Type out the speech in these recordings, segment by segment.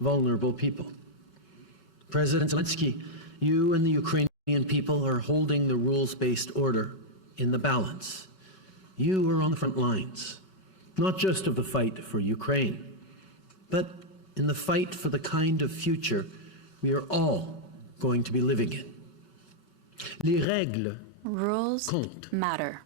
vulnerable people. President Zelensky, you and the Ukrainian people are holding the rules-based order in the balance. You are on the front lines, not just of the fight for Ukraine, but in the fight for the kind of future we are all going to be living in. Les règles Rules comptent. matter.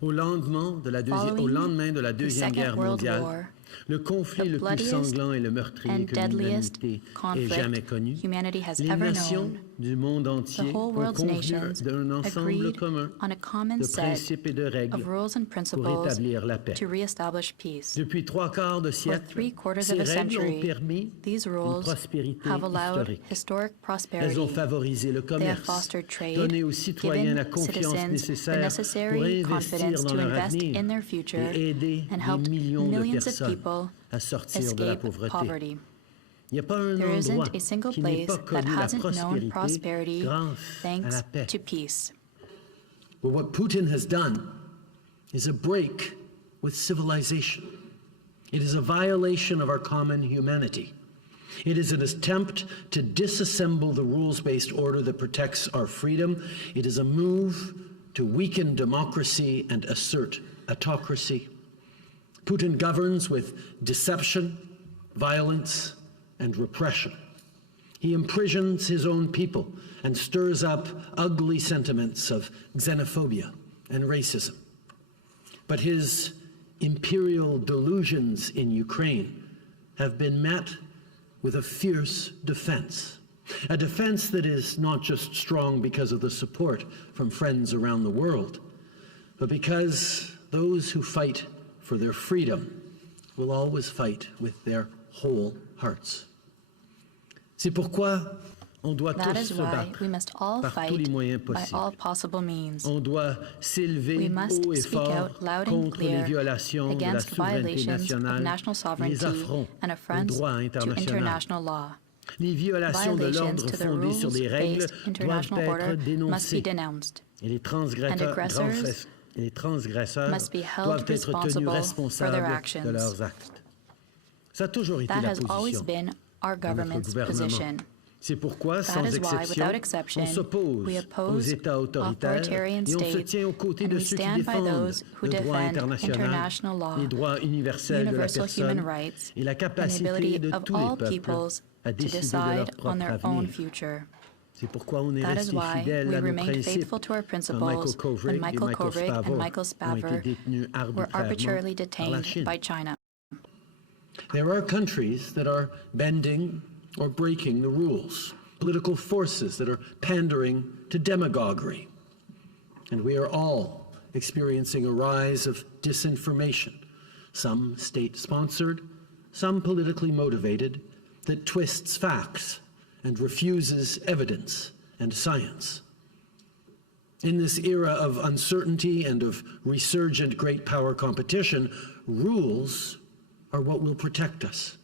Au lendemain de la Deuxième Guerre mondiale, le conflit le plus sanglant et le meurtrier que l'humanité ait jamais connu, les nations du monde entier ont convenu d'un ensemble commun de principes et de règles pour établir la paix. Depuis 3/4 de siècle, ces règles ont permis une prospérité historique. Elles ont favorisé le commerce, donné aux citoyens la confiance nécessaire pour investir dans leur avenir et aider des millions de personnes à sortir de la pauvreté. Il n'y a pas un endroit qui n'ait pas connu la prospérité grâce à la paix. But what Putin has done is a break with civilization. It is a violation of our common humanity. It is an attempt to disassemble the rules-based order that protects our freedom. It is a move to weaken democracy and assert autocracy. Putin governs with deception, violence, and repression. He imprisons his own people and stirs up ugly sentiments of xenophobia and racism. But his imperial delusions in Ukraine have been met with a fierce defense. A defense that is not just strong because of the support from friends around the world, but because those who fight for their freedom will always fight with their whole hearts. C'est pourquoi on doit tous se battre par tous les moyens possibles. On doit s'élever haut et fort contre les violations de la souveraineté nationale, les affronts au droit international. Les violations de l'ordre fondées sur des règles doivent être dénoncées et les transgresseurs doivent être tenus responsables de leurs actes. Ça a toujours été la position de notre gouvernement. C'est pourquoi, sans exception, on s'oppose aux États autoritaires et on se tient aux côtés de ceux qui défendent le droit international, les droits universels de la personne et la capacité de tous les peuples à décider de leur propre avenir. C'est pourquoi on est resté fidèle à nos principes quand Michael Kovrig et Michael Spavor ont été détenus arbitrairement par la Chine. There are countries that are bending or breaking the rules, political forces that are pandering to demagoguery. And we are all experiencing a rise of disinformation, some state-sponsored, some politically motivated, that twists facts and refuses evidence and science. In this era of uncertainty and of resurgent great power competition, rules are what will protect us.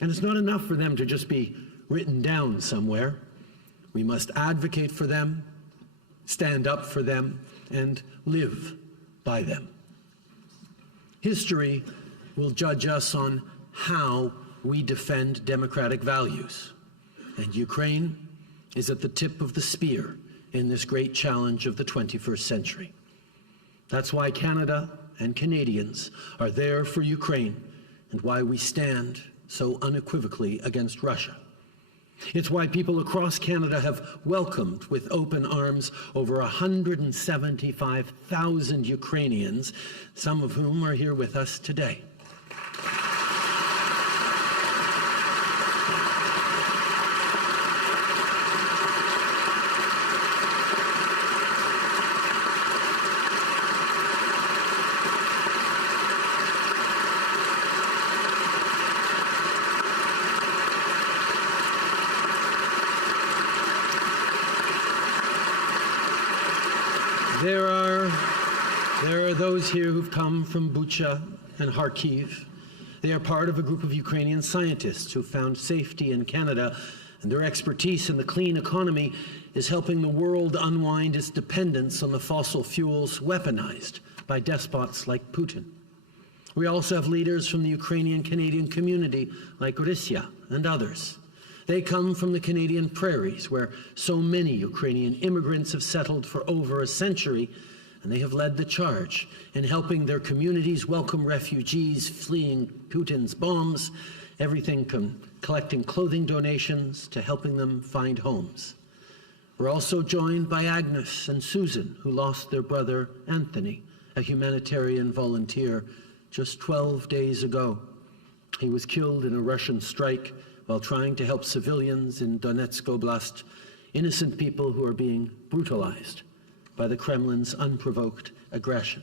And it's not enough for them to just be written down somewhere. We must advocate for them, stand up for them, and live by them. History will judge us on how we defend democratic values. And Ukraine is at the tip of the spear in this great challenge of the 21st century. That's why Canada and Canadians are there for Ukraine and why we stand so unequivocally against Russia. It's why people across Canada have welcomed with open arms over 175,000 Ukrainians, some of whom are here with us today. There are those here who've come from Bucha and Kharkiv. They are part of a group of Ukrainian scientists who found safety in Canada, and their expertise in the clean economy is helping the world unwind its dependence on the fossil fuels weaponized by despots like Putin. We also have leaders from the Ukrainian-Canadian community like Orysia and others. They come from the Canadian prairies, where so many Ukrainian immigrants have settled for over a century, and they have led the charge in helping their communities welcome refugees fleeing Putin's bombs, everything from collecting clothing donations to helping them find homes. We're also joined by Agnes and Susan, who lost their brother Anthony, a humanitarian volunteer, just 12 days ago. He was killed in a Russian strike while trying to help civilians in Donetsk Oblast, innocent people who are being brutalized by the Kremlin's unprovoked aggression.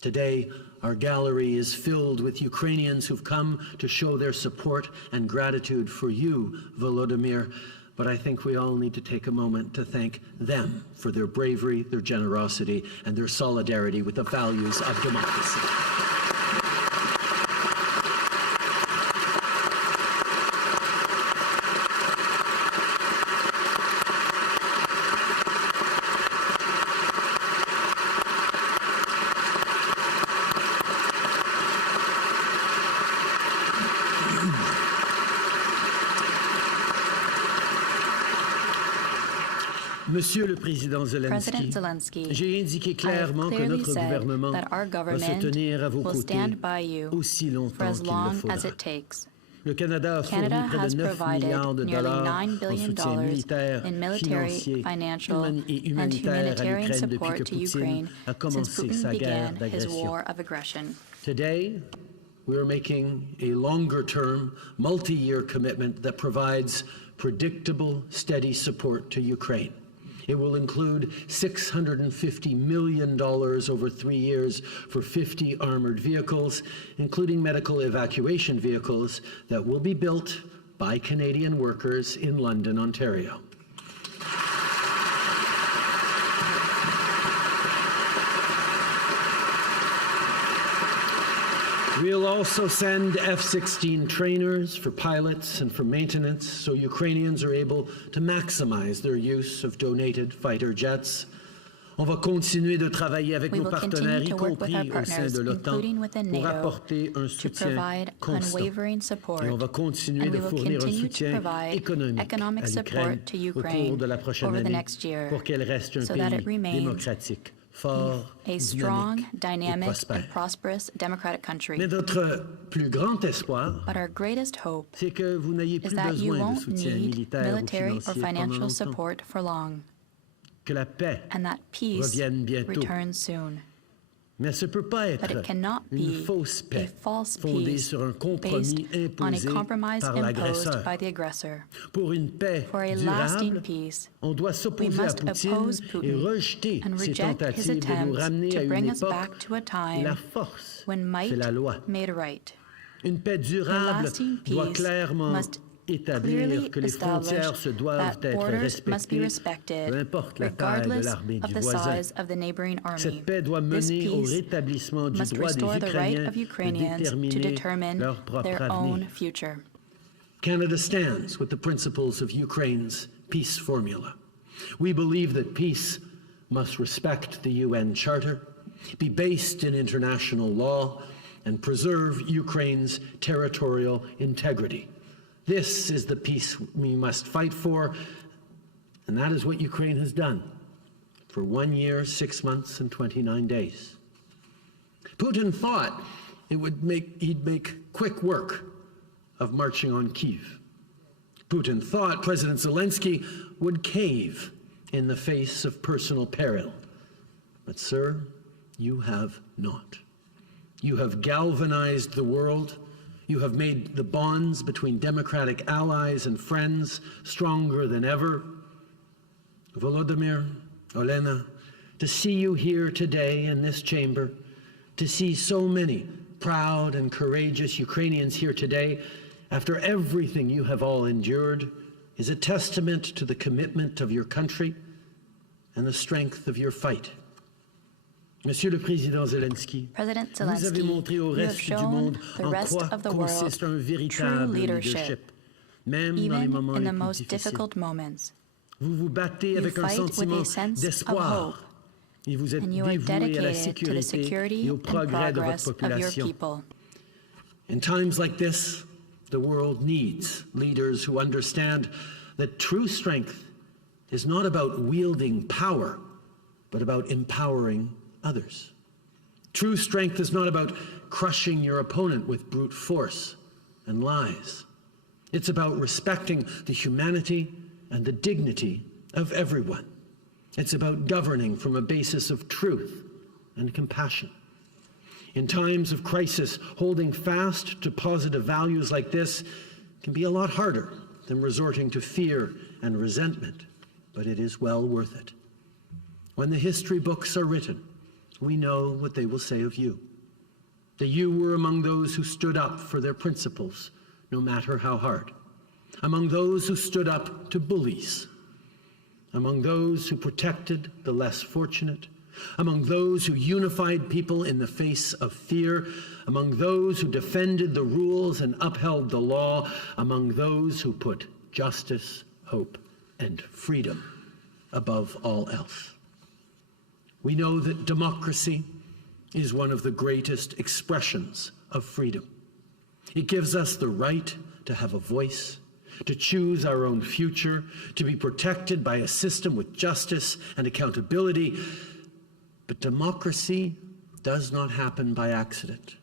Today, our gallery is filled with Ukrainians who've come to show their support and gratitude for you, Volodymyr, but I think we all need to take a moment to thank them for their bravery, their generosity, and their solidarity with the values of democracy. Monsieur le Président Zelensky, j'ai indiqué clairement que notre gouvernement va se tenir à vos côtés aussi longtemps qu'il le faudra. Le Canada a fourni près de 9 milliards de dollars en soutien militaire, financier et humanitaire à l'Ukraine depuis que Poutine a commencé sa guerre d'agression. Today, we are making a longer-term, multi-year commitment that provides predictable, steady support to Ukraine. It will include $650 million over 3 years for 50 armored vehicles, including medical evacuation vehicles that will be built by Canadian workers in London, Ontario. We'll also send F-16 trainers for pilots and for maintenance so Ukrainians are able to maximize their use of donated fighter jets. On va continuer de travailler avec nos partenaires, y compris au sein de l'OTAN, pour apporter un soutien constant. Et on va continuer de fournir un soutien économique à l'Ukraine au cours de la prochaine année pour qu'elle reste un pays démocratique. Fort, a strong, dynamic, and prosperous democratic country. Mais notre plus grand espoir, c'est que vous n'ayez plus besoin de soutien militaire ou financial financier pendant longtemps. for long, Que la paix and that peace revienne bientôt. returns soon. Mais ce ne peut pas être une fausse paix fondée sur un compromis imposé par l'agresseur. Pour une paix durable, on doit s'opposer à Poutine et rejeter ses tentatives de nous ramener à une époque où la force fait la loi. Une paix durable doit clairement établir que les frontières se doivent être respectées, peu importe la taille de l'armée du voisin. Cette paix doit mener au rétablissement du droit des Ukrainiens de déterminer leur propre avenir. Canada stands with the principles of Ukraine's peace formula. We believe that peace must respect the UN Charter, be based in international law, and preserve Ukraine's territorial integrity. This is the peace we must fight for, and that is what Ukraine has done for 1 year, 6 months, and 29 days. Putin thought he'd make quick work of marching on Kyiv. Putin thought President Zelensky would cave in the face of personal peril. But, sir, you have not. You have galvanized the world. You have made the bonds between democratic allies and friends stronger than ever. Volodymyr, Olena, to see you here today in this chamber, to see so many proud and courageous Ukrainians here today, after everything you have all endured, is a testament to the commitment of your country and the strength of your fight. Monsieur le Président Zelensky, vous avez montré au reste du monde en quoi consiste un véritable leadership, même dans les moments les plus difficiles. Vous vous battez avec un sentiment d'espoir et vous êtes dévoué à la sécurité et au progrès de votre population. In times like this, The world needs leaders who understand that true strength is not about wielding power, but about empowering others. True strength is not about crushing your opponent with brute force and lies. It's about respecting the humanity and the dignity of everyone. It's about governing from a basis of truth and compassion. In times of crisis, holding fast to positive values like this can be a lot harder than resorting to fear and resentment, but it is well worth it. When the history books are written, we know what they will say of you. That you were among those who stood up for their principles, no matter how hard. Among those who stood up to bullies. Among those who protected the less fortunate. Among those who unified people in the face of fear. Among those who defended the rules and upheld the law. Among those who put justice, hope, and freedom above all else. We know that democracy is one of the greatest expressions of freedom. It gives us the right to have a voice, to choose our own future, to be protected by a system with justice and accountability. But democracy does not happen by accident,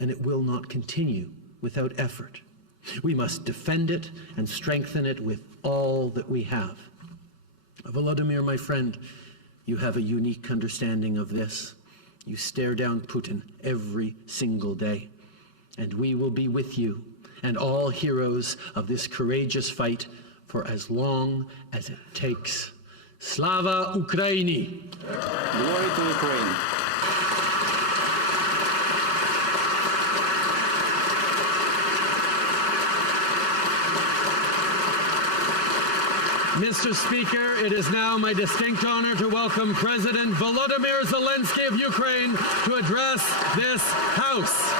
and it will not continue without effort. We must defend it and strengthen it with all that we have. Volodymyr, my friend, you have a unique understanding of this. You stare down Putin every single day, and we will be with you and all heroes of this courageous fight for as long as it takes. Slava Ukraini! Glory to Ukraine! Mr. Speaker, it is now my distinct honor to welcome President Volodymyr Zelensky of Ukraine to address this House.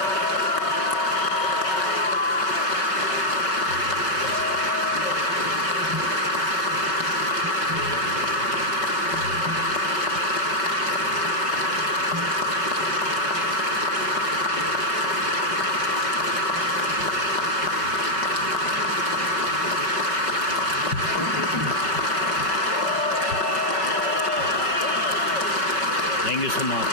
Thank you so much.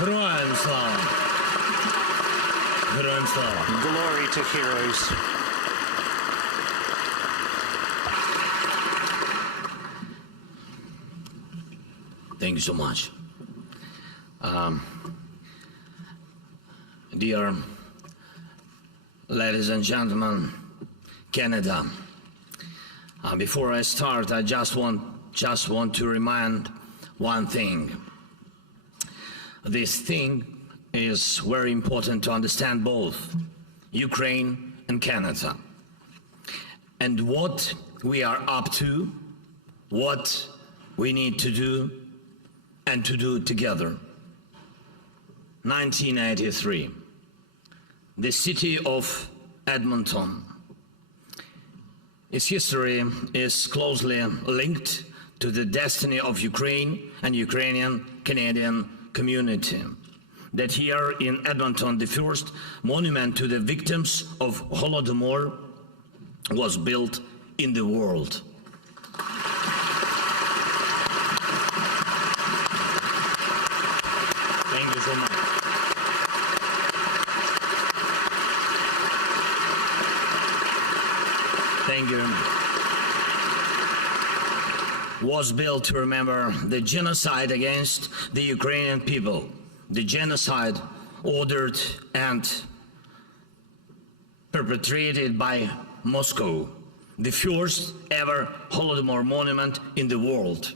Героям слава! Героям слава! Glory to heroes. Thank you so much. Dear ladies and gentlemen, Canada, before I start, I just want to remind one thing. This thing is very important to understand both Ukraine and Canada, and what we are up to, what we need to do, and to do together. 1983, the city of Edmonton. Its history is closely linked to the destiny of Ukraine and Ukrainian Canadian community. That here in Edmonton, the first monument to the victims of Holodomor was built in the world. Thank you so much. Thank you. Was built to remember the genocide against the Ukrainian people, the genocide ordered and perpetrated by Moscow, the first ever Holodomor monument in the world.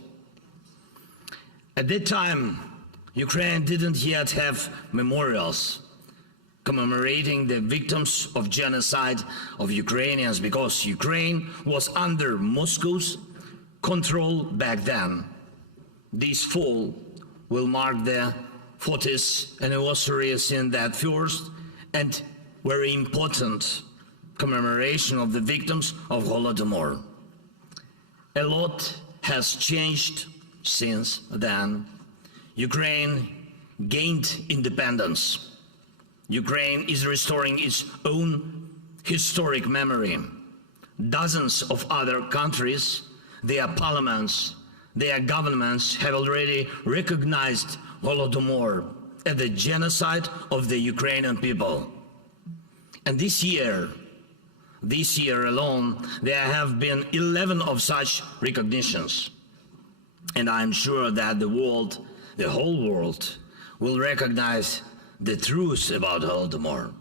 At that time, Ukraine didn't yet have memorials commemorating the victims of genocide of Ukrainians, because Ukraine was under Moscow's control back then. This fall will mark the 40th anniversary in that first and very important commemoration of the victims of Holodomor. A lot has changed since then. Ukraine gained independence. Ukraine is restoring its own historic memory. Dozens of other countries, their parliaments, their governments have already recognized Holodomor as the genocide of the Ukrainian people. And this year alone, there have been 11 of such recognitions. And I'm sure that the whole world, will recognize the truth about Holodomor.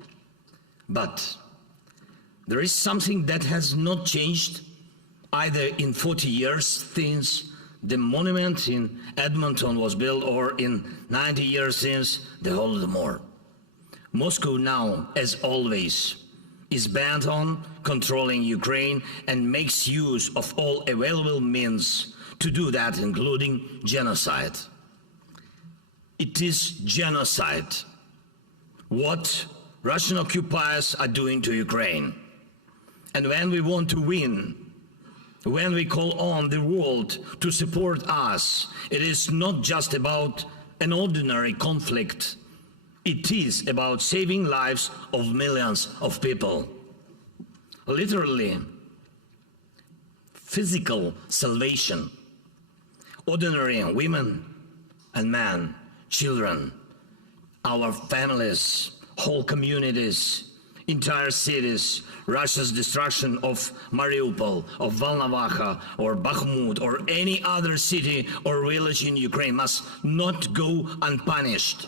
But there is something that has not changed either in 40 years since the monument in Edmonton was built or in 90 years since the Holodomor. Moscow now, as always, is bent on controlling Ukraine and makes use of all available means to do that, including genocide. It is genocide what Russian occupiers are doing to Ukraine. And when we want to win, when we call on the world to support us, it is not just about an ordinary conflict. It is about saving lives of millions of people. Literally, physical salvation. Ordinary women and men, children, our families, whole communities, entire cities. Russia's destruction of Mariupol, of Volnovakha, or Bakhmut, or any other city or village in Ukraine must not go unpunished.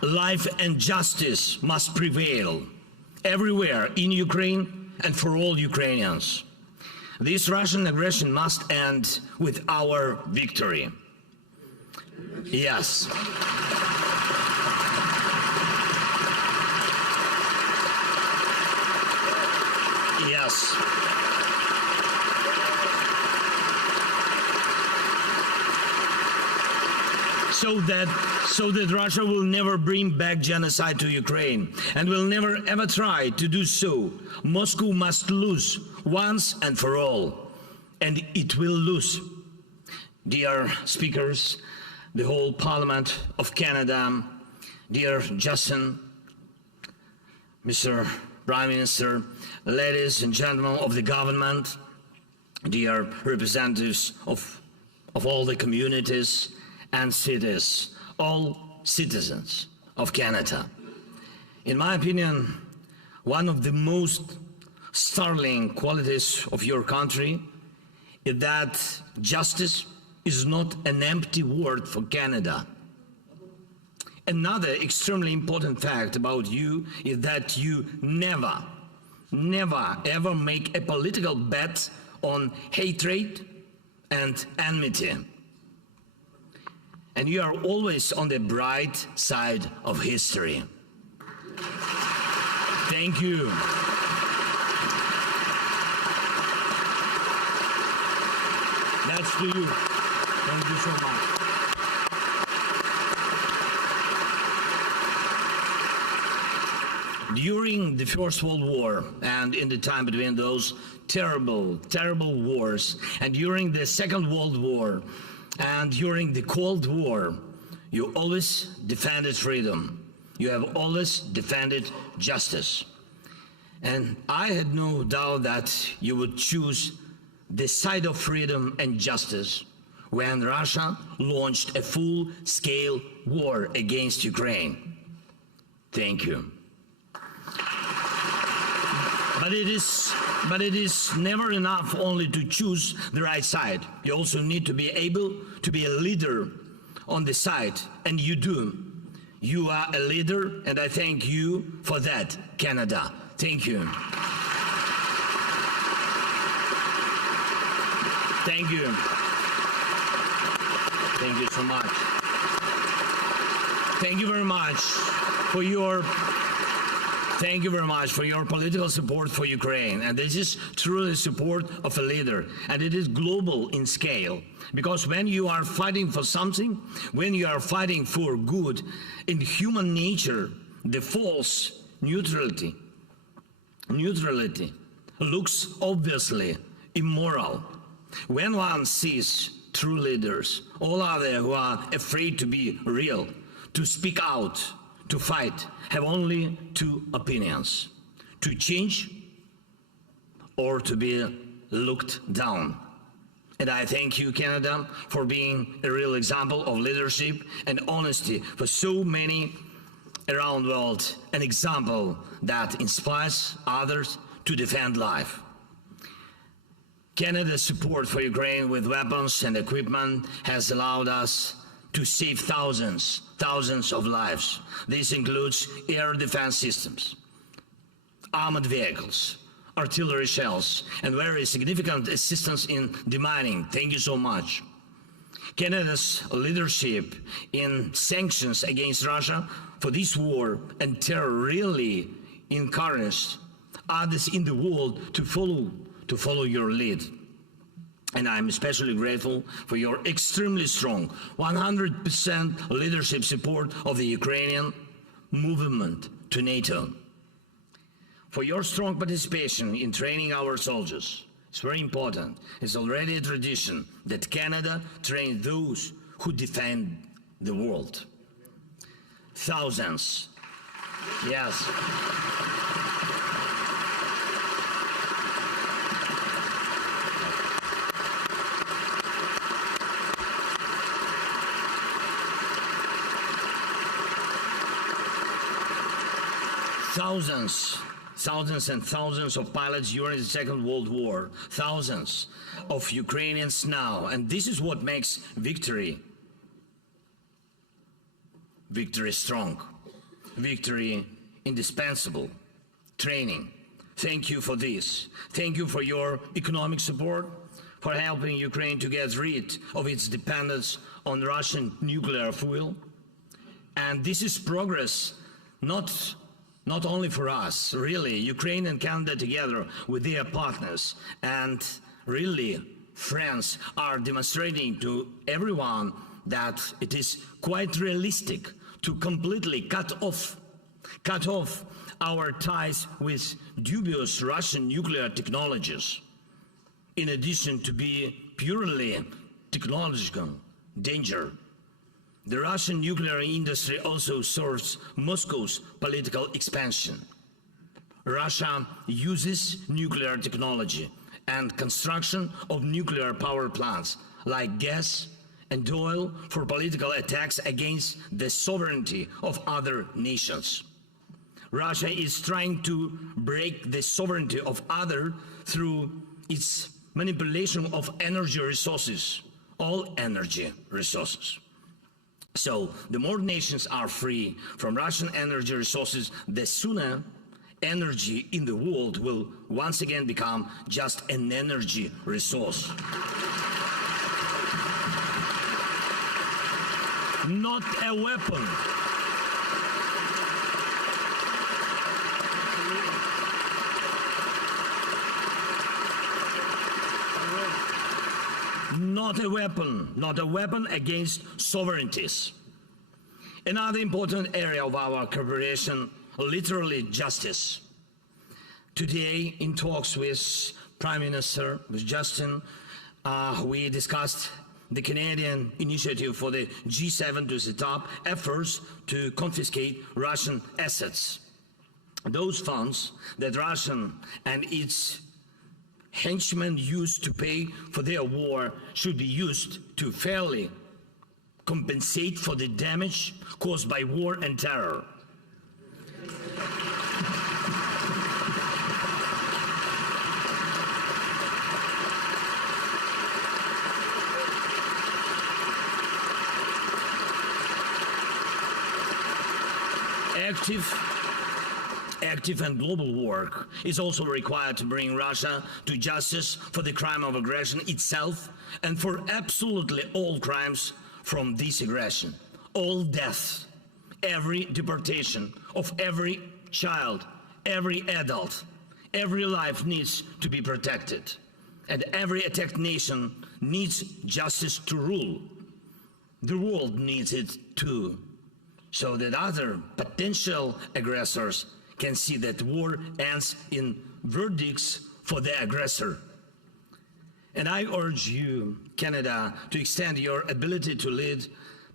Life and justice must prevail everywhere in Ukraine and for all Ukrainians. This Russian aggression must end with our victory. Yes. Yes. So that Russia will never bring back genocide to Ukraine and will never ever try to do so. Moscow must lose once and for all, and it will lose. Dear speakers, the whole Parliament of Canada, dear Justin, Mr. Prime Minister, ladies and gentlemen of the government, dear representatives of all the communities and cities, all citizens of Canada. In my opinion, one of the most startling qualities of your country is that justice is not an empty word for Canada. Another extremely important fact about you is that you never ever make a political bet on hatred and enmity. And you are always on the bright side of history. Thank you. That's to you. Thank you so much. During the First World War and in the time between those terrible wars, and during the Second World War, and during the Cold War, you always defended freedom. You have always defended justice. And I had no doubt that you would choose the side of freedom and justice when Russia launched a full-scale war against Ukraine. Thank you. But it is never enough only to choose the right side. You also need to be able to be a leader on the side, and you do. You are a leader, and I thank you for that, Canada. Thank you. Thank you. Thank you so much. Thank you very much for your Thank you very much for your political support for Ukraine. And this is truly support of a leader. And it is global in scale. Because when you are fighting for something, when you are fighting for good, in human nature, the false neutrality looks obviously immoral. When one sees true leaders, all others who are afraid to be real, to speak out, to fight, have only two opinions: to change or to be looked down. And I thank you, Canada, for being a real example of leadership and honesty for so many around the world, an example that inspires others to defend life. Canada's support for Ukraine with weapons and equipment has allowed us to save thousands of lives. This includes air defense systems, armored vehicles, artillery shells, and very significant assistance in demining. Thank you so much. Canada's leadership in sanctions against Russia for this war and terror really encouraged others in the world to follow your lead. And I'm especially grateful for your extremely strong 100% leadership support of the Ukrainian movement to NATO. For your strong participation in training our soldiers. It's very important. It's already a tradition that Canada trains those who defend the world. Thousands. Yes. Thousands and thousands of pilots during the Second World War, thousands of Ukrainians now, and this is what makes victory strong, victory indispensable, training. Thank you for this. Thank you for your economic support, for helping Ukraine to get rid of its dependence on Russian nuclear fuel. And this is progress, not only for us, really, Ukraine and Canada together with their partners and really friends are demonstrating to everyone that it is quite realistic to completely cut off our ties with dubious Russian nuclear technologies, in addition to be purely technological danger. The Russian nuclear industry also serves Moscow's political expansion. Russia uses nuclear technology and construction of nuclear power plants like gas and oil for political attacks against the sovereignty of other nations. Russia is trying to break the sovereignty of others through its manipulation of energy resources, all energy resources. So the more nations are free from Russian energy resources, the sooner energy in the world will once again become just an energy resource. Not a weapon. Not a weapon against sovereignties. Another important area of our cooperation, literally justice. Today, in talks with Prime Minister, with Justin, we discussed the Canadian initiative for the G7 to set up efforts to confiscate Russian assets. Those funds that Russia and its henchmen used to pay for their war should be used to fairly compensate for the damage caused by war and terror. Active and global work is also required to bring Russia to justice for the crime of aggression itself and for absolutely all crimes from this aggression. All deaths, every deportation of every child, every adult, every life needs to be protected, and every attacked nation needs justice to rule. The world needs it too, so that other potential aggressors can see that war ends in verdicts for the aggressor. And I urge you, Canada, to extend your ability to lead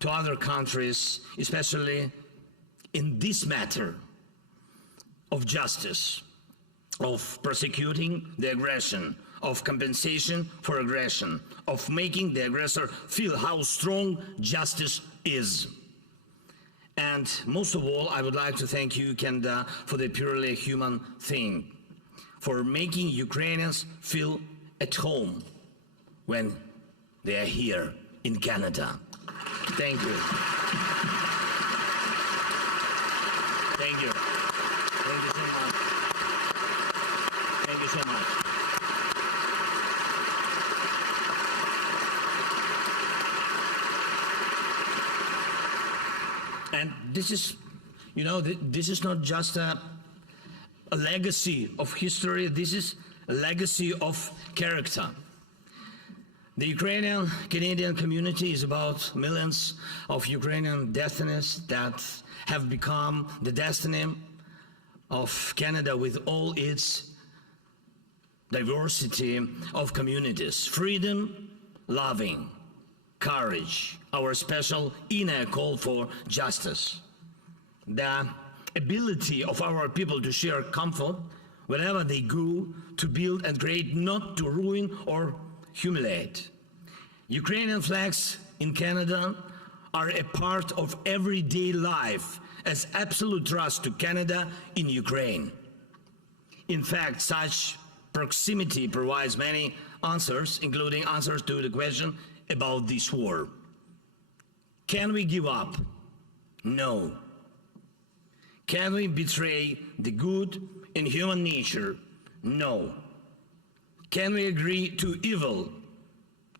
to other countries, especially in this matter of justice, of prosecuting the aggression, of compensation for aggression, of making the aggressor feel how strong justice is. And most of all, I would like to thank you, Canada, for the purely human thing, for making Ukrainians feel at home when they are here in Canada. Thank you. Thank you. Thank you so much. Thank you so much. And this is, you know, this is not just a legacy of history, this is a legacy of character. The Ukrainian Canadian community is about millions of Ukrainian destinies that have become the destiny of Canada with all its diversity of communities. Freedom, loving, courage, our special inner call for justice. The ability of our people to share comfort wherever they go, to build and create, not to ruin or humiliate. Ukrainian flags in Canada are a part of everyday life as absolute trust to Canada in Ukraine. In fact, such proximity provides many answers, including answers to the question about this war. Can we give up? No. Can we betray the good in human nature? No. Can we agree to evil?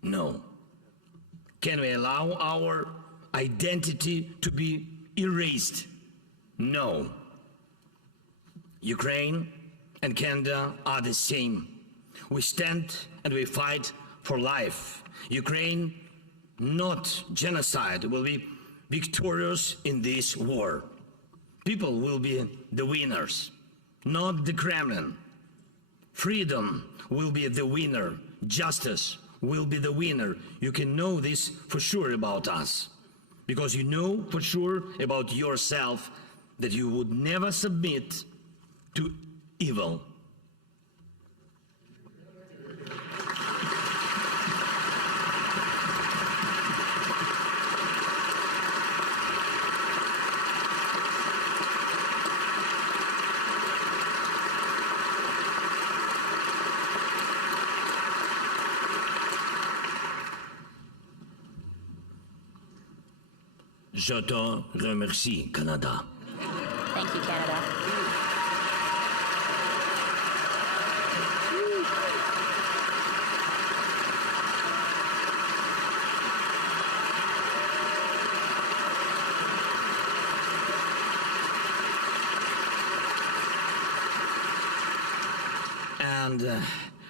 No. Can we allow our identity to be erased? No. Ukraine and Canada are the same. We stand and we fight for life. Ukraine, not genocide, will be victorious in this war. People will be the winners, not the Kremlin. Freedom will be the winner. Justice will be the winner. You can know this for sure about us, because you know for sure about yourself that you would never submit to evil. Je te remercie, Canada. Thank you, Canada. And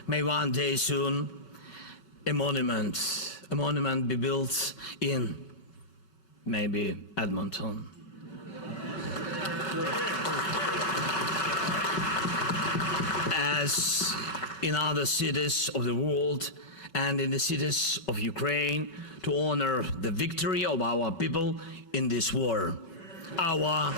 may one day soon a monument be built in maybe Edmonton. As in other cities of the world and in the cities of Ukraine, to honor the victory of our people in this war. Our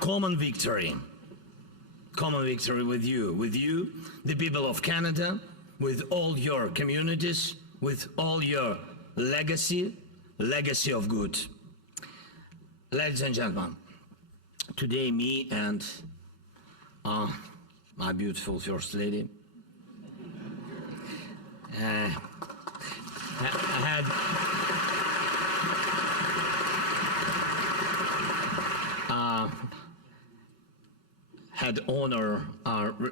common victory with you, the people of Canada, with all your communities, with all your legacy of good. Ladies and gentlemen, today me and my beautiful First Lady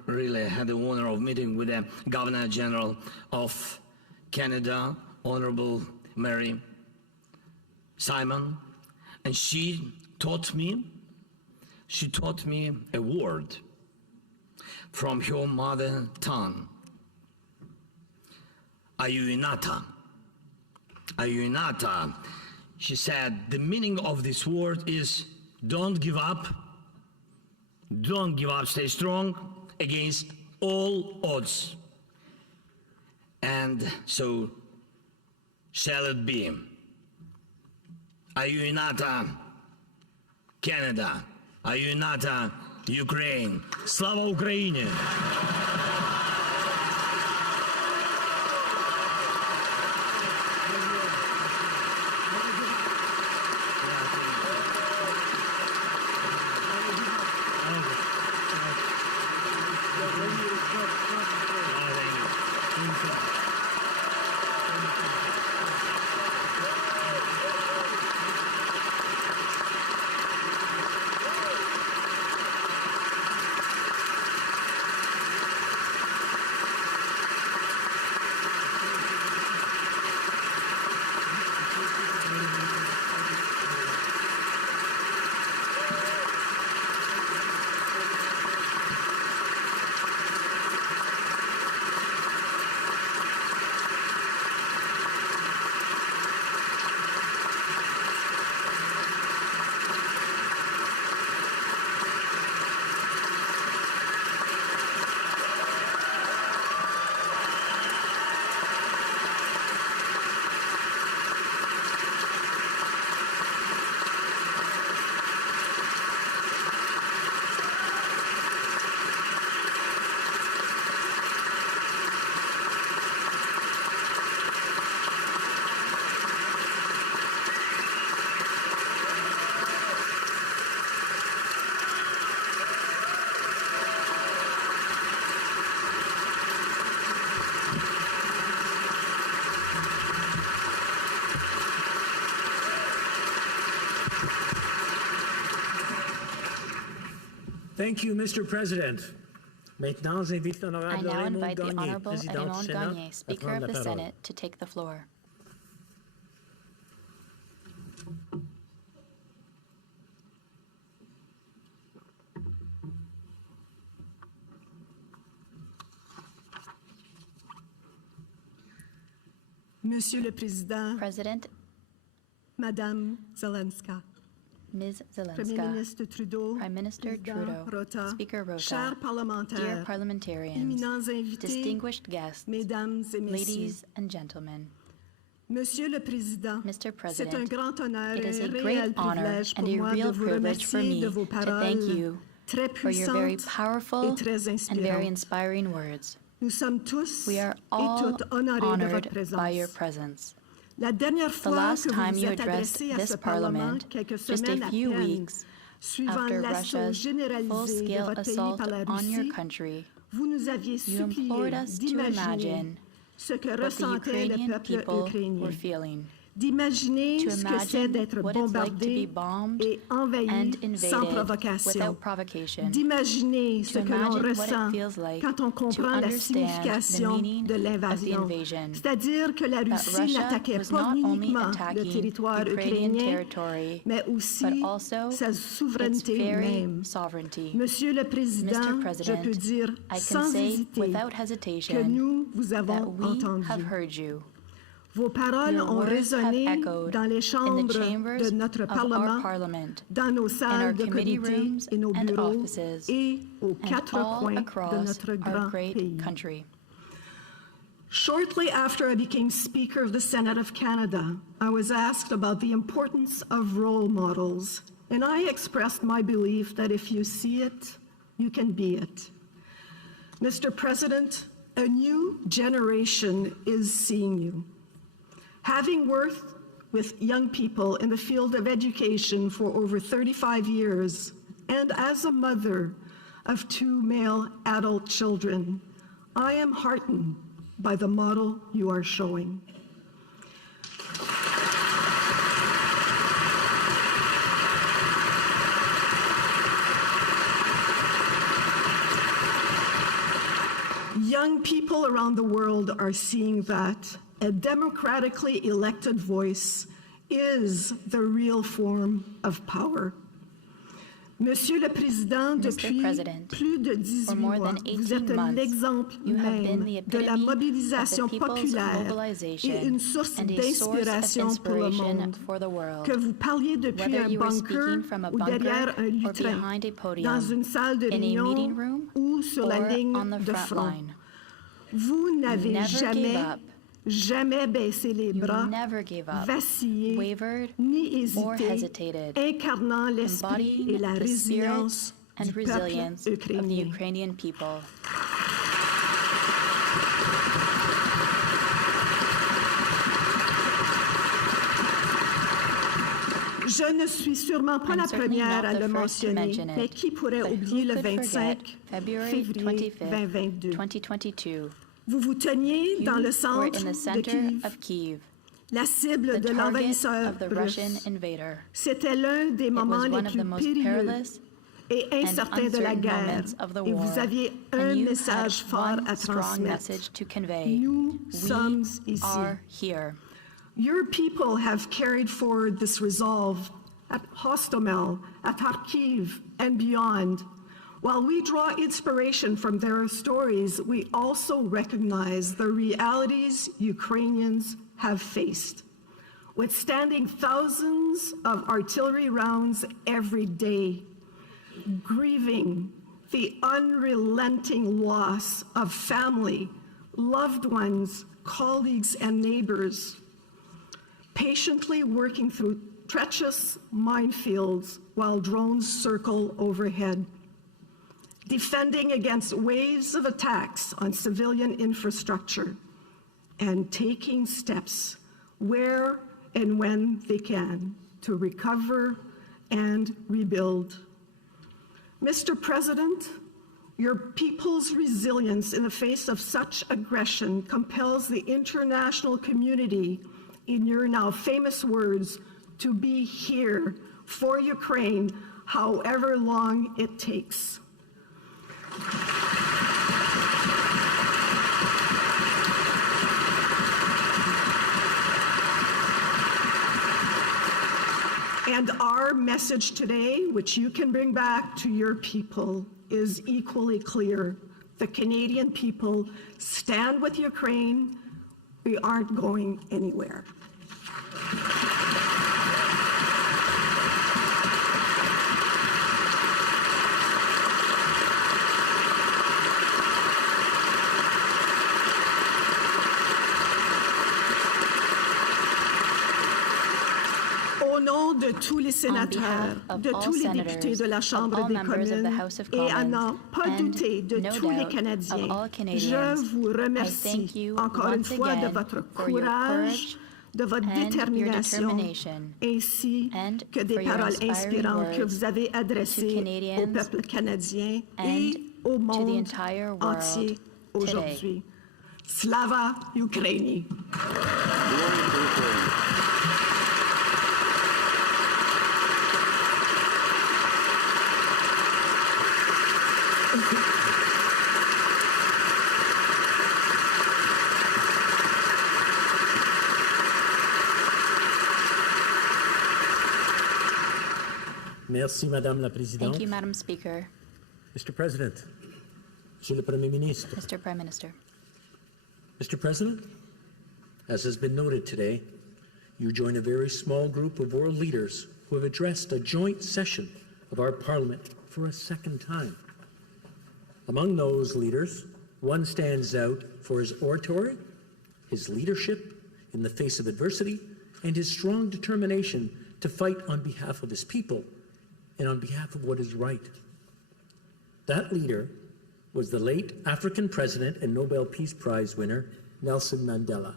really had the honor of meeting with the Governor General of Canada, Honorable Mary Simon, and she taught me a word from her mother tongue. Ayuinata. Ayuinata. She said the meaning of this word is don't give up, stay strong against all odds. And so shall it be. Ayuinata, Canada. Ayuinata, Ukraine. Slava Ukraini! Thank you, Mr. President. Maintenant, j'invite I l'honorable now Raymond invite the Gagné, Honorable président du Raymond Sénat, Gagné, à Speaker prendre of la the parole. Senate, to take the floor. Monsieur le Président, President, Madame Zelenska, Ms. Premier Zelenska, ministre Trudeau, Prime Minister Président Trudeau, Rota, Speaker Rota, chers dear parlementaires, parliamentarians, éminents invités, distinguished guests, Mesdames et Messieurs, ladies and gentlemen, Monsieur le Président, Mr. c'est un President, grand honneur it is et a un great réel honor privilège and pour a moi de real vous privilege for remercier me de vos to thank paroles you très for your very puissantes powerful et très and very inspirantes. inspiring words. Nous sommes tous We are et all toutes honorés de honored votre by your présence. presence. La dernière The fois last que vous time vous you êtes addressed adressé à this ce Parlement, Parliament, quelques just a semaines à few peine, weeks suivant after l'assaut Russia's généralisé de full-scale votre pays assault par la on your Russie, country, vous nous aviez you implored supplié us to d'imaginer imagine ce que what the ressentait le Ukrainian peuple people were ukrainien, feeling, d'imaginer to ce que c'est imagine d'être what it's like to be bombardé bombed et envahi and sans invaded provocation, without provocation, d'imaginer ce to que l'on imagine what it ressent feels like quand on to comprend la understand the signification meaning de of the l'invasion, invasion, c'est-à-dire que la that Russie Russia n'attaquait was pas not only uniquement le attacking territoire Ukrainian ukrainien, territory, mais but aussi also sa its souveraineté very même. sovereignty. Monsieur le Président, Mr. je President, peux dire I can sans say hésiter without que hesitation nous vous that avons we have entendu. heard you. Vos paroles Your ont words have résonné echoed dans les in the chambres chambers de notre of our Parlement, Parliament, dans nos in our salles de committee comité rooms et nos and bureaux offices, et aux and quatre all coins de across notre our grand great pays. country. Shortly after I became Speaker of the Senate of Canada, I was asked about the importance of role models, and I expressed my belief that if you see it, you can be it. Mr. President, a new generation is seeing you. Having worked with young people in the field of education for over 35 years, and as a mother of 2 male adult children, I am heartened by the model you are showing. Young people around the world are seeing that a democratically elected voice is the real form of power. Monsieur le Président, depuis plus de 18 mois, vous êtes l'exemple même de la mobilisation populaire et une source d'inspiration pour le monde. Que vous parliez depuis un bunker ou derrière un lutrin, dans une salle de réunion ou sur la ligne de front. Vous n'avez jamais baissé les bras, vacillé, ni hésité, incarnant l'esprit et la résilience du peuple ukrainien. Je ne suis sûrement pas la première à le mentionner, mais qui pourrait oublier le 25 février 2022? Vous vous teniez dans le centre de Kiev, la cible de l'envahisseur russe. C'était l'un des moments les plus périlleux et incertains de la guerre, et vous aviez un message fort à transmettre. Nous sommes ici. Your people have carried forward this resolve at Hostomel, at Kharkiv, and beyond. While we draw inspiration from their stories, we also recognize the realities Ukrainians have faced. Withstanding thousands of artillery rounds every day, grieving the unrelenting loss of family, loved ones, colleagues, and neighbors, patiently working through treacherous minefields while drones circle overhead, defending against waves of attacks on civilian infrastructure, and taking steps where and when they can to recover and rebuild. Mr. President, your people's resilience in the face of such aggression compels the international community, in your now famous words, to be here for Ukraine, however long it takes. And our message today, which you can bring back to your people, is equally clear. The Canadian people stand with Ukraine. We aren't going anywhere. Au nom de tous les sénateurs, de tous les députés de la Chambre des communes et à n'en pas douter de tous les Canadiens, je vous remercie encore une fois de votre courage, de votre détermination, ainsi que des paroles inspirantes que vous avez adressées au peuple canadien et au monde entier aujourd'hui. Slava Ukraini! Merci, Madame la Présidente. Thank you, Madam Speaker. Mr. President, Monsieur le Premier Ministre. Mr. Prime Minister. Mr. President, as has been noted today, you join a very small group of world leaders who have addressed a joint session of our Parliament for a second time. Among those leaders, one stands out for his oratory, his leadership in the face of adversity, and his strong determination to fight on behalf of his people and on behalf of what is right. That leader was the late African president and Nobel Peace Prize winner, Nelson Mandela.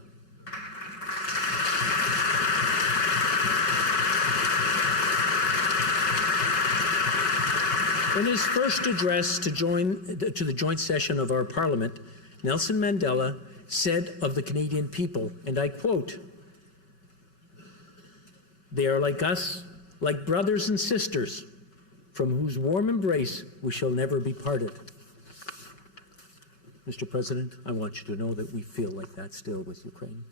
In his first address to the joint session of our Parliament, Nelson Mandela said of the Canadian people, and I quote, "They are like us, like brothers and sisters, from whose warm embrace we shall never be parted." Mr. President, I want you to know that we feel like that still with Ukraine.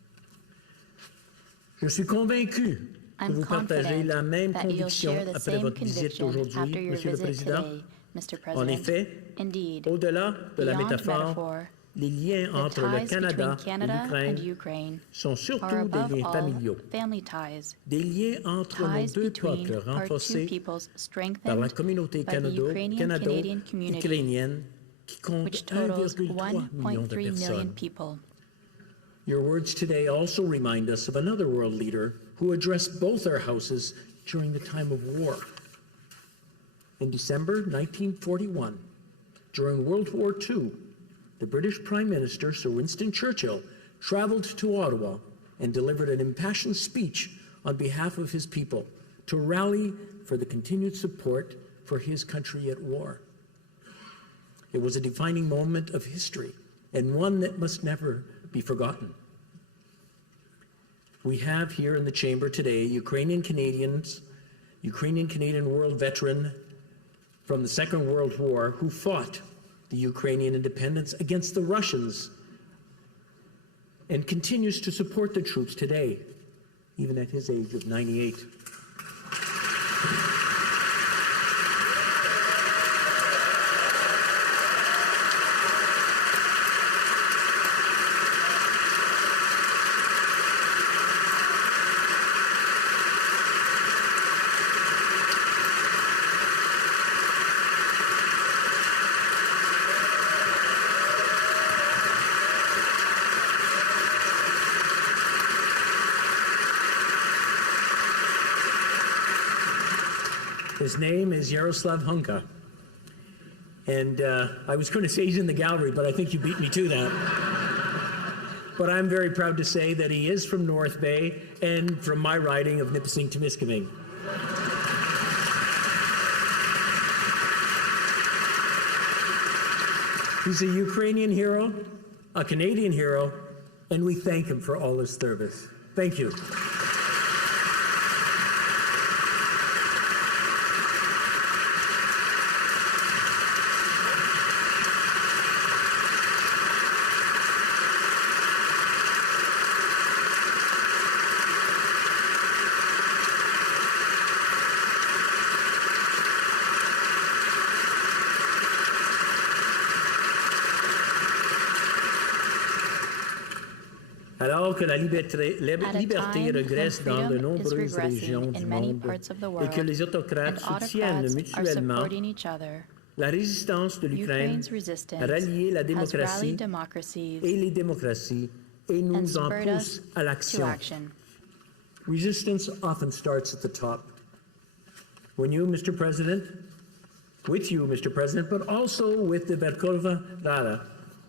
Je suis convaincu que vous partagez la même conviction après votre visite aujourd'hui, Monsieur le Président. En effet, au-delà de la métaphore, les liens entre le Canada et l'Ukraine sont surtout des liens familiaux, des liens entre nos deux peuples renforcés par la communauté canado-ukrainienne qui compte 1,3 million de personnes. Your words today also remind us of another world leader who addressed both our houses during the time of war. In December 1941, during World War II, the British Prime Minister, Sir Winston Churchill, traveled to Ottawa and delivered an impassioned speech on behalf of his people to rally for the continued support for his country at war. It was a defining moment of history and one that must never be forgotten. We have here in the chamber today Ukrainian-Canadian world veteran from the Second World War who fought the Ukrainian independence against the Russians and continues to support the troops today, even at his age of 98. His name is Yaroslav Hunka. And I was going to say he's in the gallery, but I think you beat me to that. But I'm very proud to say that he is from North Bay and from my riding of Nipissing-Temiskaming. He's a Ukrainian hero, a Canadian hero, and we thank him for all his service. Thank you. Alors que la liberté regresse dans de nombreuses régions du monde et que les autocrates soutiennent mutuellement la résistance de l'Ukraine à rallier la démocratie et les démocraties et nous en pousse à l'action. Resistance often starts at the top. When you, Mr. President, with you, Mr. President, but also with the Verkhovna Rada,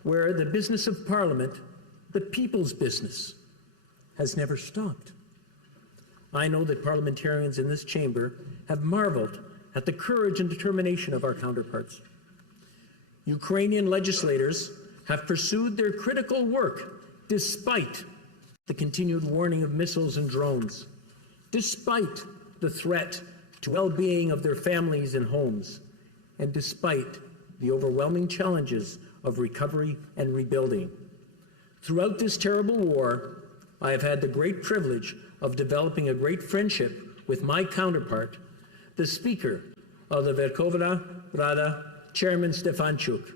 where the business of Parliament, the people's business, has never stopped. I know that parliamentarians in this chamber have marveled at the courage and determination of our counterparts. Ukrainian legislators have pursued their critical work despite the continued warning of missiles and drones, despite the threat to well-being of their families and homes, and despite the overwhelming challenges of recovery and rebuilding. Throughout this terrible war, I have had the great privilege of developing a great friendship with my counterpart, the Speaker of the Verkhovna Rada, Chairman Stefanchuk.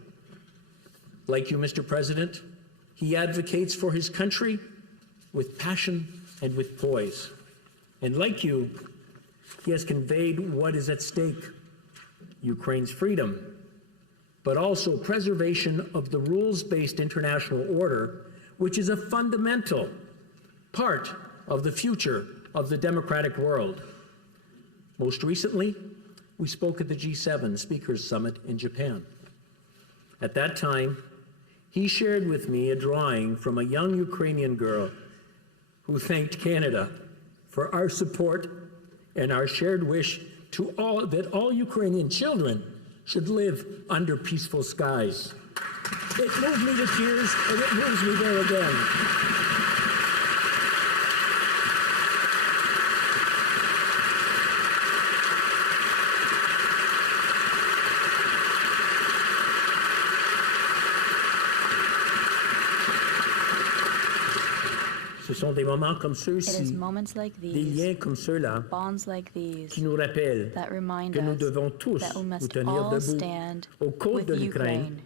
Like you, Mr. President, he advocates for his country with passion and with poise. And like you, he has conveyed what is at stake: Ukraine's freedom, but also preservation of the rules-based international order, which is a fundamental part of the future of the democratic world. Most recently, we spoke at the G7 Speakers Summit in Japan. At that time, he shared with me a drawing from a young Ukrainian girl who thanked Canada for our support and our shared wish that all Ukrainian children should live under peaceful skies. It moved me to tears, and it moves me there again. Ce sont des moments comme It is ceux-ci, moments like des these, liens comme ceux-là, bonds like these, qui nous rappellent that remind que nous us devons tous that we nous must tenir all debout stand aux côtes with de l'Ukraine Ukraine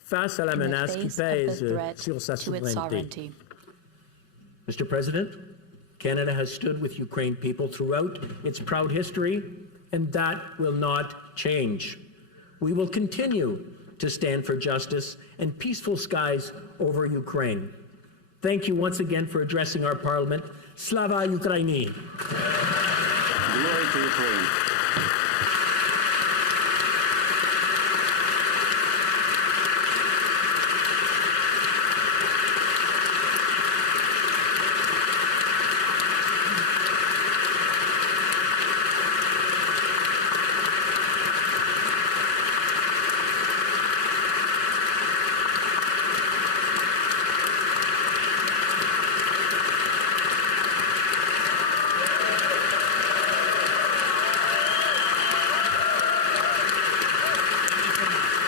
face à la in the menace qui face of pèse the threat sur sa to its souveraineté. sovereignty. Mr. President, Canada has stood with Ukraine people throughout its proud history, and that will not change. We will continue to stand for justice and peaceful skies over Ukraine. Thank you once again for addressing our Parliament. Slava Ukraini! Glory to Ukraine.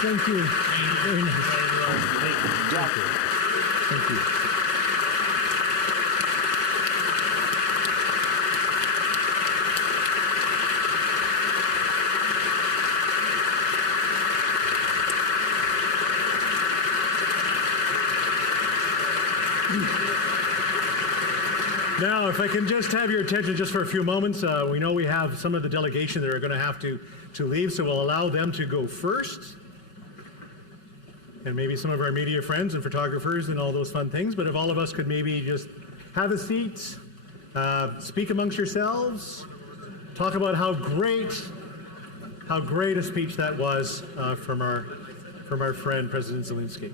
Thank you. Very nice. Thank you. Now, if I can just have your attention just for a few moments. We know we have some of the delegation that are going to have to leave, so we'll allow them to go first. And maybe some of our media friends and photographers and all those fun things. But if all of us could maybe just have a seat, speak amongst yourselves, talk about how great a speech that was from our friend President Zelensky.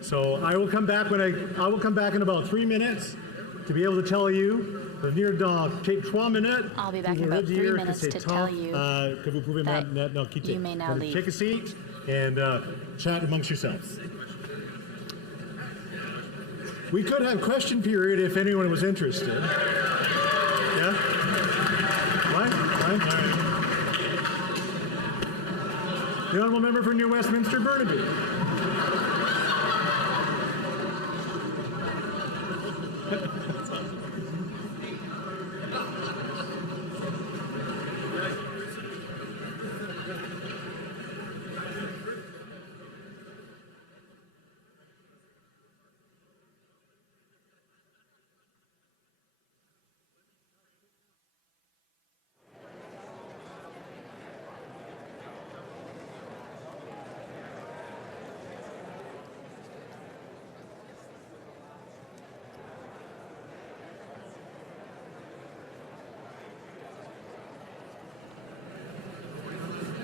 So I will come back in about 3 minutes to be able to tell you. Venir dans 3 minutes. I'll be back in about 3 minutes to tell you que vous pouvez maintenant quitter. you may now leave. Take a seat and chat amongst yourselves. We could have question period if anyone was interested. Yeah? What? All right. The Honourable Member for New Westminster, Burnaby.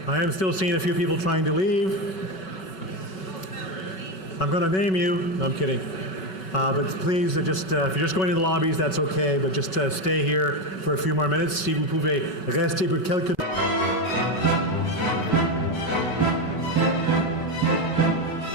I am still seeing a few people trying to leave. I'm going to name you. No, I'm kidding. But please, just if you're just going to the lobbies, that's okay. But just stay here for a few more minutes. Si vous pouvez rester pour quelques